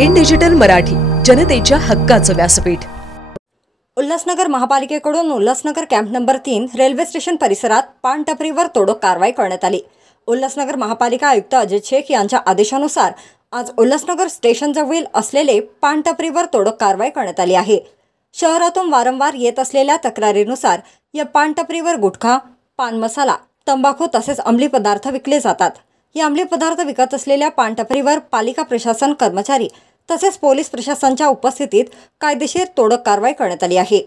In digital Marathi, जनतेच्या हक्काचं व्यासपीठ। उल्हासनगर महापालिकेकडून Ulhasnagar camp number 3 railway station परिसरात पान टपरीवर तोडक कारवाई करण्यात आली। उल्हासनगर महापालिका आयुक्त अजय शेख यांच्या आदेशानुसार आज उल्हासनगर स्टेशनजवळील असलेले पान टपरीवर तोडक कारवाई करण्यात आली आहे। शहरातून वारंवार येत असलेल्या तक्रारीनुसार या पान टपरीवर गुटखा, पान मसाला, तंबाखू तसेच अंमली पदार्थ विकले जातात। या अंमली पदार्थ विकत असलेल्या पान टपरीवर पालिका प्रशासन कर्मचारी तसेच पोलीस प्रशासनाच्या उपस्थितीत कायदेशीर तोडक कारवाई करण्यात आली आहे।